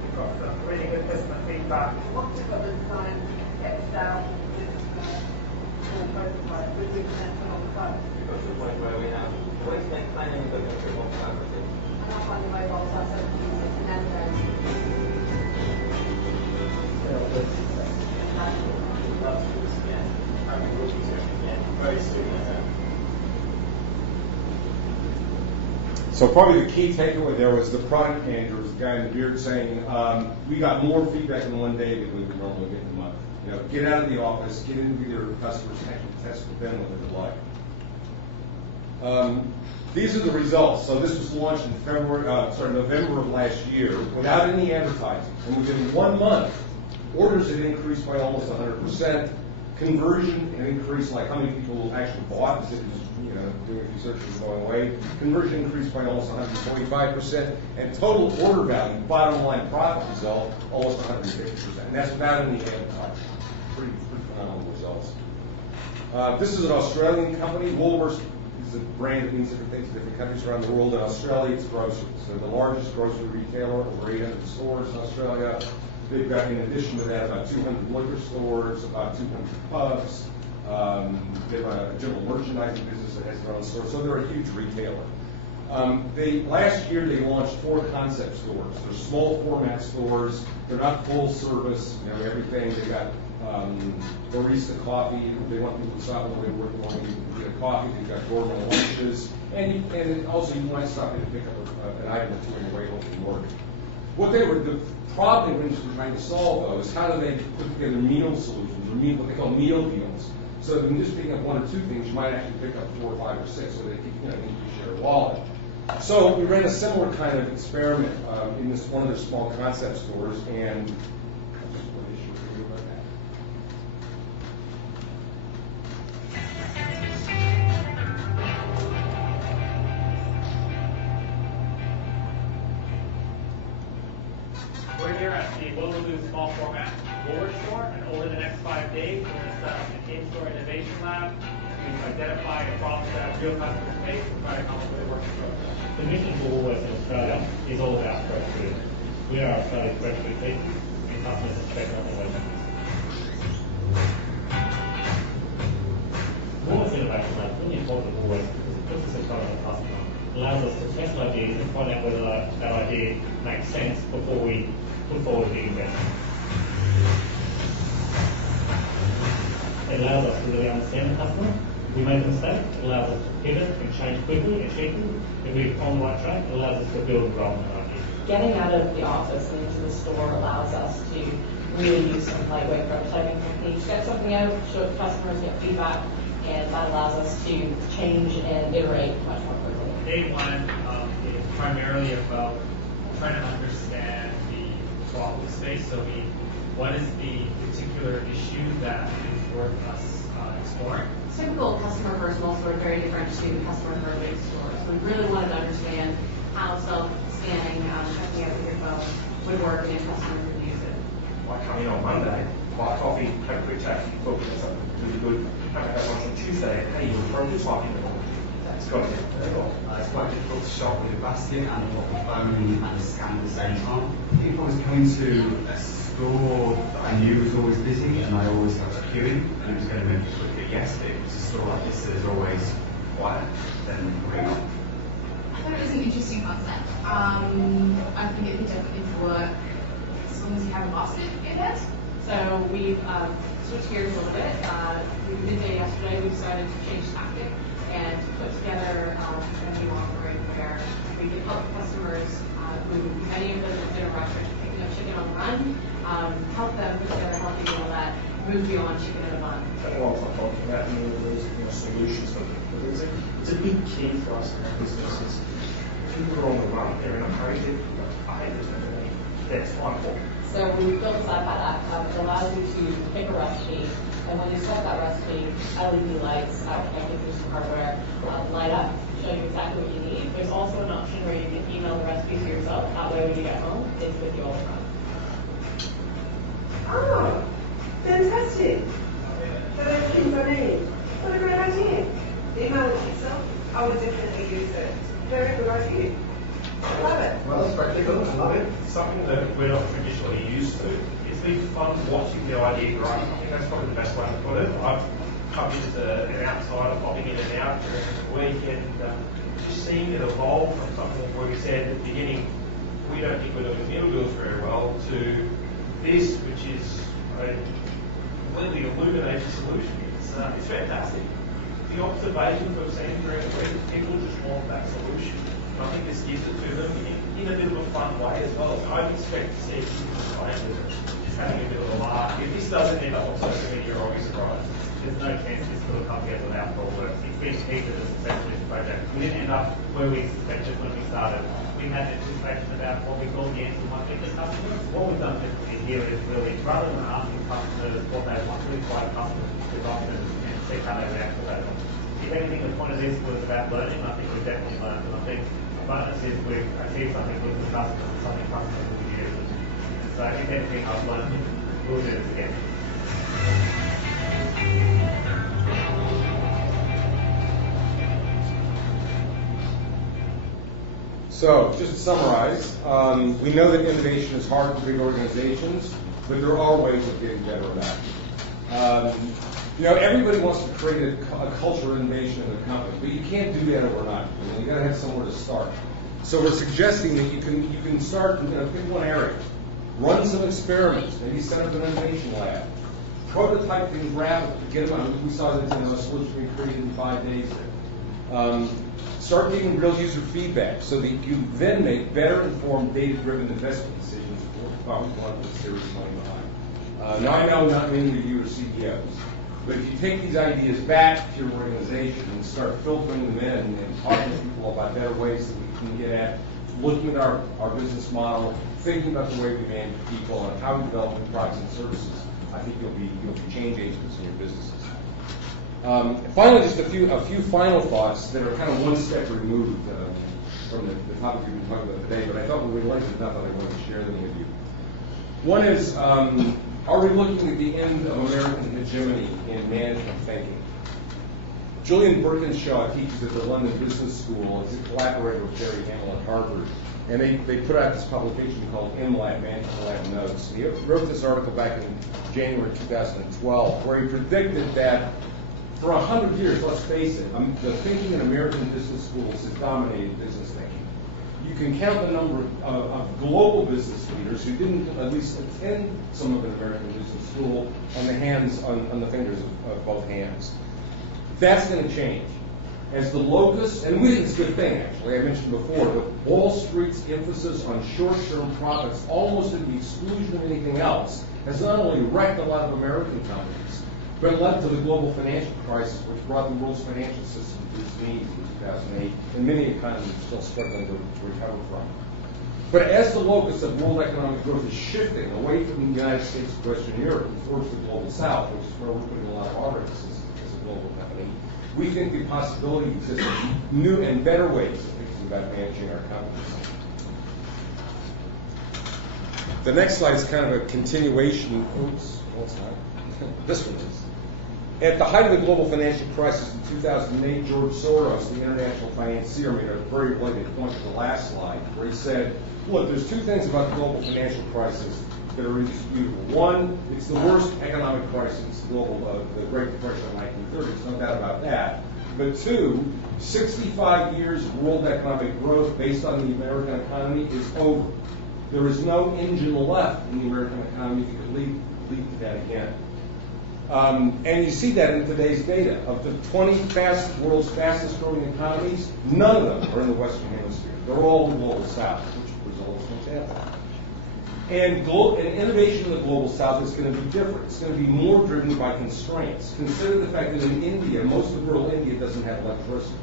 We've got some really good customer feedback. Once we've got the design, get it down, and prototype, we can then put on the phone. We've got to the point where we have voice-make planning, but a bit more collaborative. And I'll find the mobile so I said to use it and then Love to do this again. And we will be doing it again very soon. So probably the key takeaway there was the product manager, was the guy in the beard, saying, we got more feedback in 1 day than we would normally get in a month. You know, get out of the office, get into your customers, and actually test with them what they're like. These are the results. So this was launched in November of last year without any advertising. And within 1 month, orders had increased by almost 100%. Conversion had increased, like how many people actually bought, instead of just, doing a few searches and going away. Conversion increased by almost 145%. And total order value, bottom line profit result, almost 150%. And that's without any advertising. Pretty phenomenal results. This is an Australian company. Woolworths is a brand that means different things in different countries around the world. In Australia, it's groceries. So the largest grocery retailer, over 800 stores in Australia. They've got, in addition to that, about 200 liquor stores, about 200 pubs. They have a general merchandising business that has their own store. So they're a huge retailer. Last year, they launched 4 concept stores. They're small format stores. They're not full service, everything. They got barista coffee. They want people to stop on the way to work in the morning and get a coffee. They've got gourmet lunches. And also, you might stop in to pick up an item or two on your way home from work. The problem we're trying to solve, though, is how do they put together meal solutions, or what they call meal deals, So if you're just picking up 1 or 2 things, you might actually pick up 4 or 5 or 6, so they need to share a wallet. So we ran a similar kind of experiment in one of their small concept stores, and what is your view about that? We're here at the Willowoo small format Woolworth store, and over the next 5 days, we're going to set up an in-store innovation lab to identify a problem that real customers face and try to come up with a working solution. The mission for Woolworths in Australia is all about fresh food. We are Australia's fresh food people, and customers expect nothing less than this. Woolworths Innovation Lab is really important to Woolworths because it puts us in front of the customer. It allows us to test ideas and find out whether that idea makes sense before we put forward a big investment. It allows us to really understand the customer. If we make a mistake, it allows us to pivot and change quickly and cheaply. If we're on the right track, it allows us to build and grow on that idea. Getting out of the office and into the store allows us to really use some lightweight prototyping techniques, get something out, show it to customers, get feedback, and that allows us to change and iterate much more quickly. Day one is primarily about trying to understand the problem space. So what is the particular issue that is worth us exploring? Typical customer-first mall store is very different to customer-first stores. We really wanted to understand how self-scanning, checking out with your phone would work and if customers would use it. I come in on Monday, buy coffee, have a quick chat, talk about something really good. Come back once on Tuesday, hey, you're prototyping it all. It's got to be illegal. It's quite difficult to shop with a basket and look at the phone and scan at the same time. If I was coming to a store that I knew was always busy and I always had to queuing and it was going to make me quicker, yes, but if it's a store like this that is always quiet, then great. I thought it was an interesting concept. I think it could definitely work as long as you have a basket in it. So we've switched gears a little bit. Midday yesterday, we decided to change tactic and put together a new offering where we could help customers who many of them have been in restaurants picking up chicken on the run, help them put together a healthy meal that moves beyond chicken in a bun. Everyone's not talking about those solutions for them. But it's a big key for us in our businesses. People are on the run, they're in a hurry, they've got behaviours that they need. That's time for. So we built this iPad app. It allows you to pick a recipe, and when you select that recipe, LED lights, connected through some hardware, light up, show you exactly what you need. There's also an option where you can email the recipe to yourself. That way, when you get home, it's with you all the time. Ah, fantastic. So those things I need. What a great idea. Email it to yourself. I would definitely use it. Very good idea. I love it. Well, it's practical. I love it. It's something that we're not traditionally used to. It's been fun watching the idea grow. I think that's probably the best way to put it. I've come in as an outsider, popping in and out during the week, and just seeing it evolve from something where we said at the beginning, we don't think we're doing meal deals very well, to this, which is a completely illuminated solution. It's fantastic. The observations we've seen during the week, people just want that solution. I think this gives it to them in a bit of a fun way as well. So I'd expect to see people playing with it, just having a bit of a laugh. If this doesn't end up on social media, I'll be surprised. There's no chance this will come together without Woolworths. It's been key to the success of this project. We didn't end up where we suspected when we started. We had anticipation about what we call the answer might be for customers. What we've done differently here is really, rather than asking customers what they want, we provide customers with options and see how they react to that. If anything, the point of this was about learning. I think we've definitely learned, and I think the bonus is we've achieved something with the customers, something customers will be using. So if anything I've learned, we'll do this again. So, just to summarize, we know that innovation is hard for big organizations, but there are ways of getting better at it. Everybody wants to create a culture of innovation in their company, but you can't do that overnight. You got to have somewhere to start. So we're suggesting that you can start in pick one area, run some experiments, maybe set up an innovation lab, prototype things rapidly, get them out. We saw that a solution we created in 5 days. Start getting real user feedback so that you then make better informed, data-driven investment decisions about what you want to put serious money behind. Now I know not many of you are CEOs, But if you take these ideas back to your organization and start filtering them in and talking to people about better ways that we can get at looking at our business model, thinking about the way we manage people and how we develop new products and services, I think you'll be change agents in your businesses. Finally, just a few final thoughts that are kind of one step removed from the topic we've been talking about today, but I thought we liked it enough that I wanted to share them with you. One is, are we looking at the end of American hegemony in management thinking? Julian Birkinshaw teaches at the London Business School. He's a collaborator with Jerry Hamel at Harvard. And they put out this publication called MLab, Management Lab Notes. He wrote this article back in January 2012, where he predicted that for 100 years, let's face it, the thinking in American business schools has dominated business thinking. You can count the number of global business leaders who didn't at least attend some of an American business school on the fingers of both hands. That's going to change. As the locus, and we think it's a good thing actually, I mentioned before, but Wall Street's emphasis on short-term profits almost at the exclusion of anything else has not only wrecked a lot of American companies, but led to the global financial crisis, which brought the world's financial system to its knees in 2008, and many economies are still struggling to recover from. But as the locus of world economic growth is shifting away from the United States and Western Europe towards the global South, which is where we're putting a lot of our emphasis as a global company, we think the possibility exists of new and better ways of thinking about managing our companies. The next slide is kind of a continuation. Oops, no, it's not. This one is. At the height of the global financial crisis in 2008, George Soros, the international financier, made a very blatant point to the last slide, where he said, look, there's two things about the global financial crisis that are indisputable. One, it's the worst economic crisis since the Great Depression of the 1930s, no doubt about that. But two, 65 years of world economic growth based on the American economy is over. There is no engine left in the American economy that could lead to that again. And you see that in today's data. Of the 20 world's fastest growing economies, none of them are in the Western Hemisphere. They're all in the Global South, which Brazil is an example. And innovation in the Global South is going to be different. It's going to be more driven by constraints. Consider the fact that in India, most of rural India doesn't have electricity.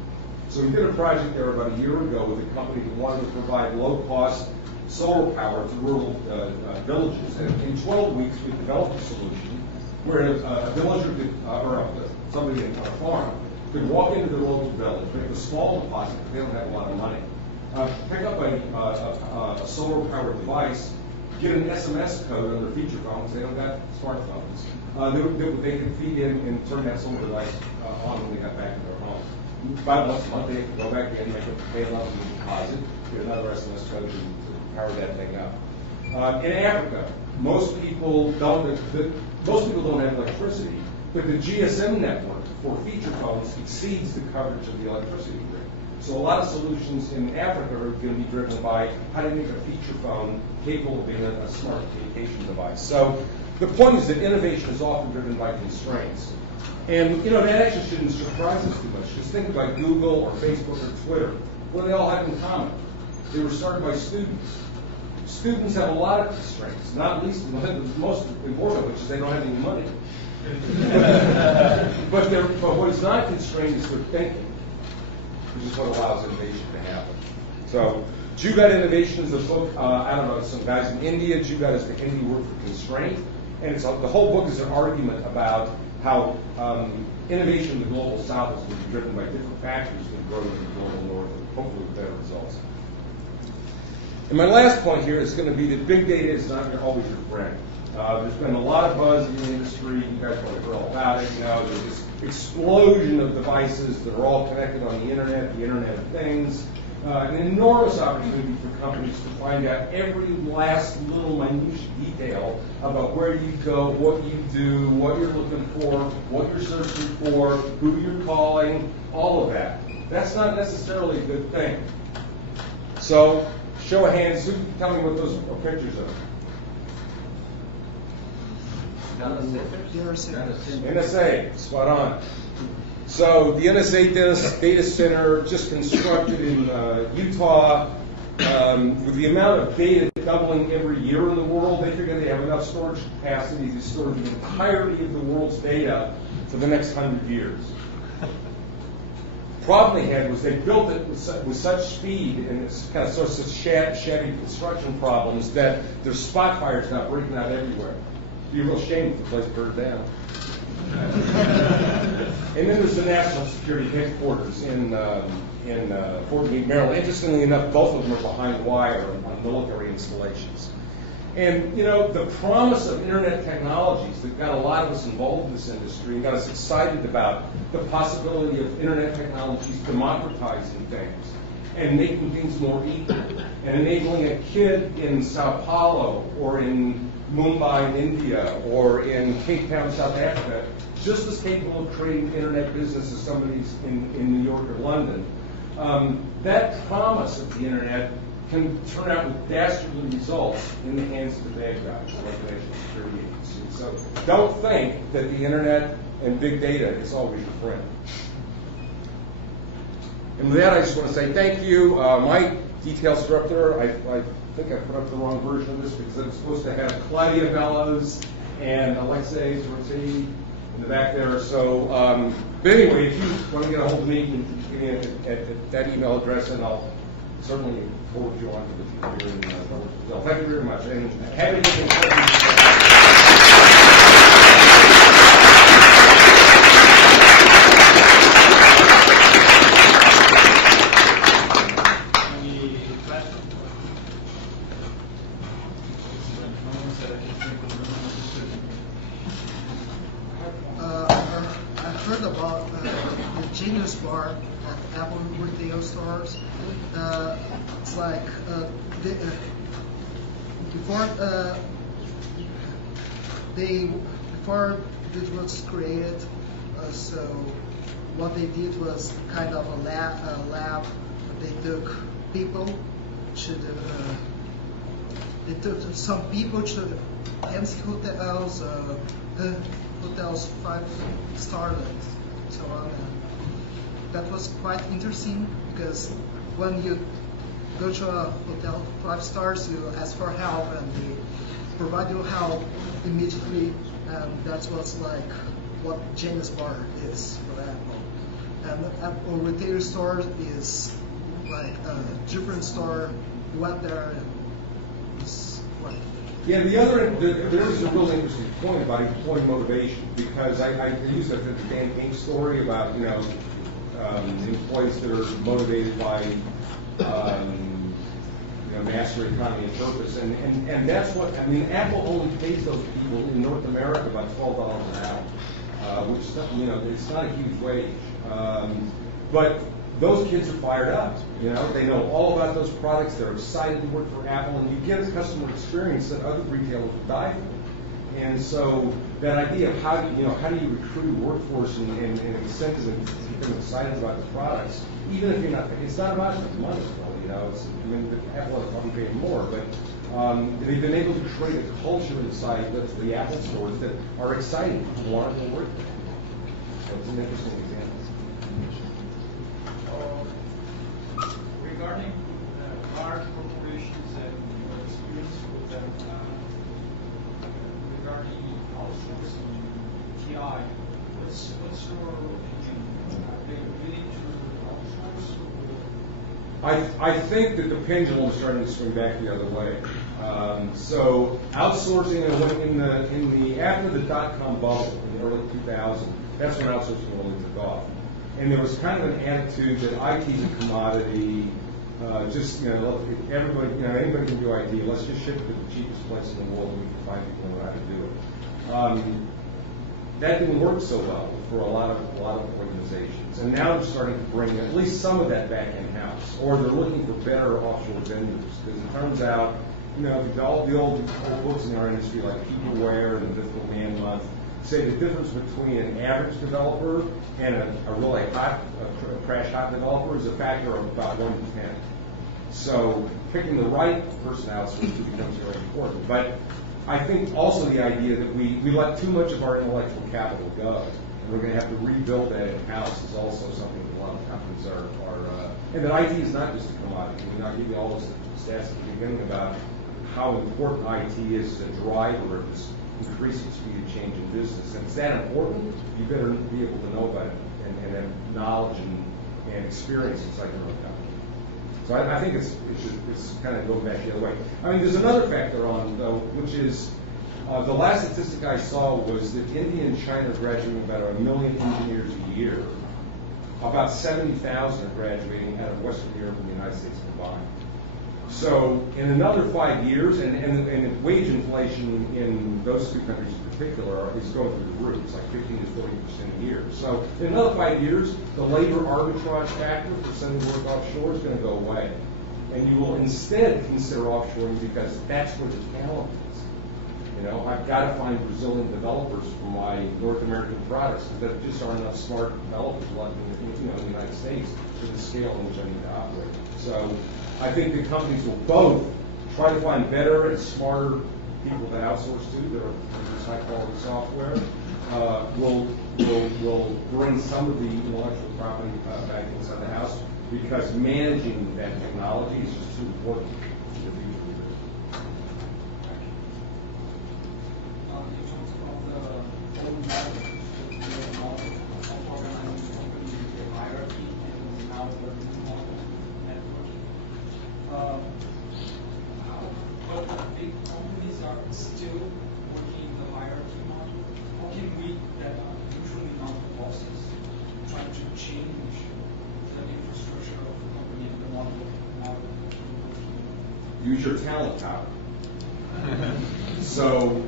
So we did a project there about a year ago with a company that wanted to provide low-cost solar power to rural villages. And in 12 weeks, we developed a solution where a villager could, or somebody on a farm, could walk into the local village, make a small deposit, because they don't have a lot of money, pick up a solar-powered device, get an SMS code on their feature phones. They don't got smartphones. They could feed in and turn that solar device on when they got back to their home. About once a month, they could go back in, pay a level deposit, get another SMS code to power that thing up. In Africa, most people don't have electricity, but the GSM network for feature phones exceeds the coverage of the electricity grid. So a lot of solutions in Africa are going to be driven by how to make a feature phone capable of being a smart communication device. So the point is that innovation is often driven by constraints. And that actually shouldn't surprise us too much. Just think about Google or Facebook or Twitter. What do they all have in common? They were started by students. Students have a lot of constraints, not least the most important of which is they don't have any money. but what is not constrained is their thinking, which is what allows innovation to happen. So, Jugat Innovation is a book, some guys in India. Jugat is the Hindi word for constraint. And the whole book is an argument about how innovation in the global south is going to be driven by different factors that grow in the global north, and hopefully with better results. And my last point here is going to be that big data is not always your friend. There's been a lot of buzz in the industry. You guys probably heard all about it. There's this explosion of devices that are all connected on the Internet of Things. An enormous opportunity for companies to find out every last little minute detail about where you go, what you do, what you're looking for, what you're searching for, who you're calling, all of that. That's not necessarily a good thing. So, show of hands, who can tell me what those pictures are? NSA, spot on. So the NSA data center just constructed in Utah, with the amount of data doubling every year in the world, they figure they have enough storage capacity to store the entirety of the world's data for the next 100 years. Problem they had was they built it with such speed and it's kind of such shabby construction problems that there's spot fires now breaking out everywhere. It'd be a real shame if the place burned down. And then there's the National Security Headquarters in Fort Meade, Maryland. Interestingly enough, both of them are behind the wire on military installations. And, you know, the promise of internet technologies that got a lot of us involved in this industry and got us excited about the possibility of internet technologies democratizing things and making things more equal and enabling a kid in Sao Paulo or in Mumbai, India, or in Cape Town, South Africa, just as capable of creating internet business as somebody's in New York or London. That promise of the internet can turn out with dastardly results in the hands of the bad guys, like the National Security Agency. So don't think that the internet and big data is always your friend. And with that, I just want to say thank you. My details are up there. I think I put up the wrong version of this because it was supposed to have Claudia Bellows and Alexei Zorti in the back there. So, but anyway, if you want to get a hold of me, you can give me at that email address, and I'll certainly forward you on to the future. And, thank you very much. And happy to I heard about the Genius Bar at Apple retail stores. It's like before it was created. So what they did was kind of a lab. They took people to they took some people to the fancy hotels, hotels 5-star and so on. And that was quite interesting because when you go to a hotel 5 stars, you ask for help and they provide you help immediately. And that's what's like what Genius Bar is for Apple. And Apple retail store is like a different store. You went there and it's like. Yeah, there was a really interesting point about employee motivation because I used the Dan King story about, you know, employees that are motivated by, you know, mastery, economy, and purpose, and that's what I mean. Apple only pays those people in North America about $12 an hour, which, you know, it's not a huge wage, but those kids are fired up. You know, they know all about those products. They're excited to work for Apple, and you get a customer experience that other retailers would die for. And so that idea of how do you recruit a workforce and incentive them to become excited about the products, even if you're not, it's not about the money. You know, Apple is probably paying more, but they've been able to create a culture inside the Apple stores that are exciting. People want to work there. So it's an interesting example. Regarding large corporations and your experience with them, regarding outsourcing TI, what's your opinion? Are they willing to outsource? I think that the pendulum is starting to swing back the other way. So outsourcing after the dot-com bubble in the early 2000s, that's when outsourcing really took off. And there was kind of an attitude that IT is a commodity. Just, you know, everybody, you know, anybody can do IT. Let's just ship it to the cheapest place in the world and we can find people who know how to do it. That didn't work so well for a lot of organizations. And now they're starting to bring at least some of that back in-house, or they're looking for better offshore vendors. Because it turns out, you know, all the old books in our industry, like Peopleware and the Difficult Man Month, say the difference between an average developer and a really hot, crash hot developer is a factor of about 1 to 10. So picking the right person outsourced becomes very important. But I think also the idea that we let too much of our intellectual capital go, and we're going to have to rebuild that in-house is also something that a lot of companies are and that IT is not just a commodity. I mean, I'll give you all those stats at the beginning about how important IT is as a driver of this increasing speed of change in business. And it's that important, you better be able to know about it and have knowledge and experience inside your own company. So I think it's kind of going back the other way. I mean, there's another factor on, though, which is the last statistic I saw was that India and China are graduating about 1 million engineers a year. About 70,000 are graduating out of Western Europe and the United States combined. So in another 5 years, and wage inflation in those two countries in particular is going through the roof. It's like 15 to 40% a year. So in another 5 years, the labor arbitrage factor for sending work offshore is going to go away. And you will instead consider offshoring because that's where the talent is. You know, I've got to find Brazilian developers for my North American products because there just aren't enough smart developers left in the United States for the scale in which I need to operate. So I think the companies will both try to find better and smarter people to outsource to that are produce high quality software. Will bring some of the intellectual property back inside the house because managing that technology is just too important to the future. In terms of the old model, the model of organizing company with the hierarchy and now the new model network. But big companies are still working the hierarchy model. How can we, that are usually not the bosses, try to change the infrastructure of the company and the model? Use your talent power. So,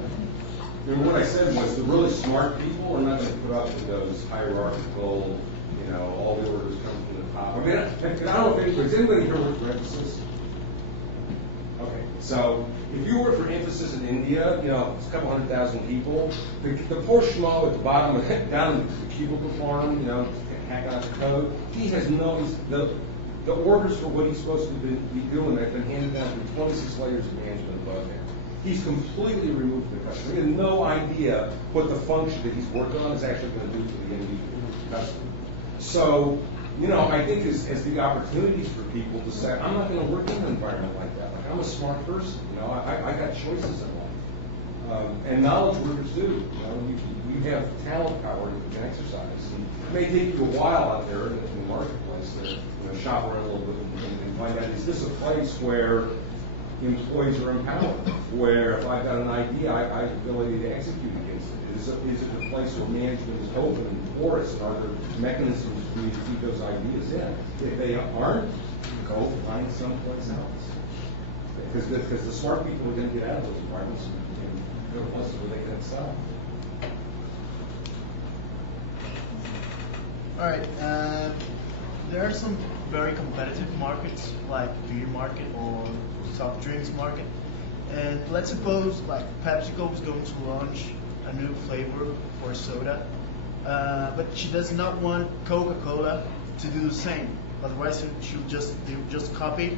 what I said was the really smart people are not going to put up with those hierarchical, all the orders come from the top. I mean, I don't know if does anybody here work for Emphasis? Okay, so if you work for Emphasis in India, it's a couple 100,000 people. The poor schmo at the bottom, down in the cubicle farm, hacking out the code, he has the orders for what he's supposed to be doing have been handed down through 26 layers of management above him. He's completely removed from the customer. He has no idea what the function that he's working on is actually going to do for the end customer. So, I think as the opportunities for people to say, I'm not going to work in an environment like that. Like, I'm a smart person. I got choices in life. And knowledge workers do. You have talent power that you can exercise. And it may take you a while out there in the marketplace to shop around a little bit and find out, is this a place where employees are empowered, where if I've got an idea, I have the ability to execute against it? Is it a place where management is open and porous, and are there mechanisms for you to keep those ideas in? If they aren't, go find someplace else. Because the smart people are going to get out of those environments and go to places where they can excel. All right. There are some very competitive markets, like beer market or soft drinks market. And let's suppose like PepsiCo is going to launch a new flavor for soda, but she does not want Coca-Cola to do the same. Otherwise, she'll just copy,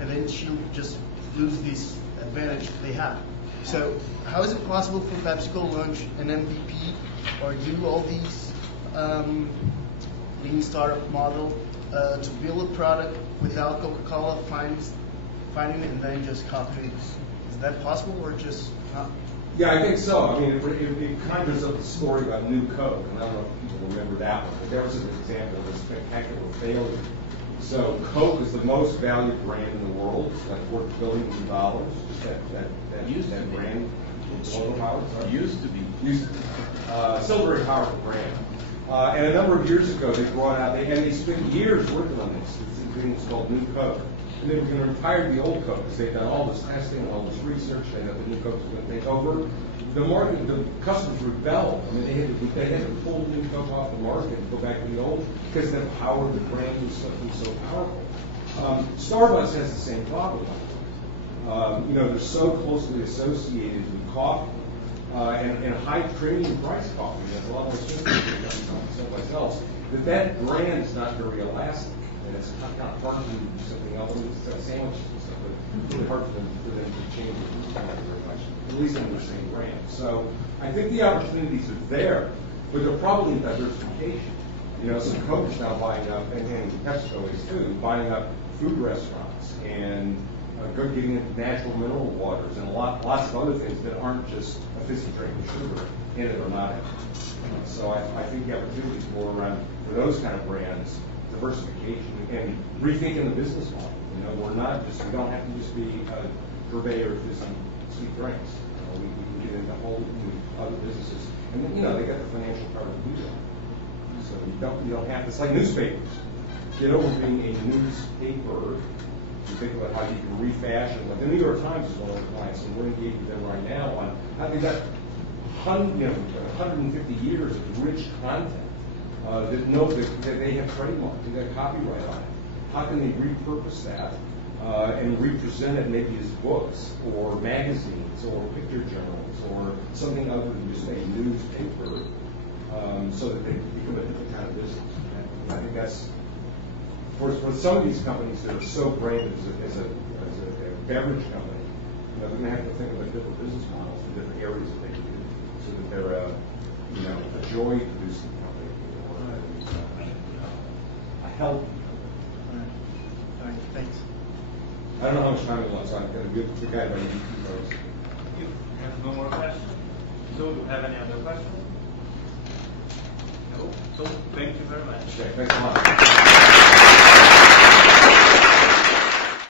and then she'll just lose this advantage they have. So, how is it possible for PepsiCo to launch an MVP or do all these lean startup model to build a product without Coca-Cola finding it and then just copying it? Is that possible or just not? Yeah, I think so. I mean, it conjures up the story about New Coke, and I don't know if people remember that one, but that was an example of a spectacular failure. So Coke is the most valued brand in the world. It's like $4 billion. Just that brand. Used to be. Still a very powerful brand. And a number of years ago, they brought out, they spent years working on this. This thing was called New Coke. And they were going to retire the old Coke because they'd done all this testing and all this research. They thought the new Coke was going to take over. The market, the customers rebelled. I mean, they had to pull the new Coke off the market and go back to the old because the power of the brand was so powerful. Starbucks has the same problem. They're so closely associated with coffee and high premium price coffee. There's a lot more expensive than someplace else. That brand is not very elastic. And it's kind of hard to do something else. It's like sandwiches and stuff, but it's really hard for them to change it very much, at least under the same brand. So I think the opportunities are there, but they're probably in diversification. So Coke is now buying up, and PepsiCo is too, buying up food restaurants and getting into natural mineral waters and lots of other things that aren't just a fizzy drink with sugar in it or not in it. So I think the opportunity is more around, for those kind of brands, diversification and rethinking the business model. You know, we don't have to just be a purveyor of fizzy sweet drinks. We can get into whole new other businesses. And then, they got the financial power to do that. So you don't have, it's like newspapers. Get over being a newspaper. You think about how you can refashion. Like the New York Times is one of our clients, and we're engaged with them right now on how they got 150 years of rich content that they have trademarked, they got copyright on it. How can they repurpose that and represent it maybe as books or magazines or picture journals or something other than just a newspaper, so that they become a different kind of business? And I think that's for some of these companies that are so branded as a beverage company. They're going to have to think about different business models in different areas that they can do, so that they're a joy producing company or a healthy company. All right, thanks. I don't know how much time we want, so I'm going to give the guy my EP first. You have no more questions? So, do you have any other questions? No? So, thank you very much. Okay, thanks a lot.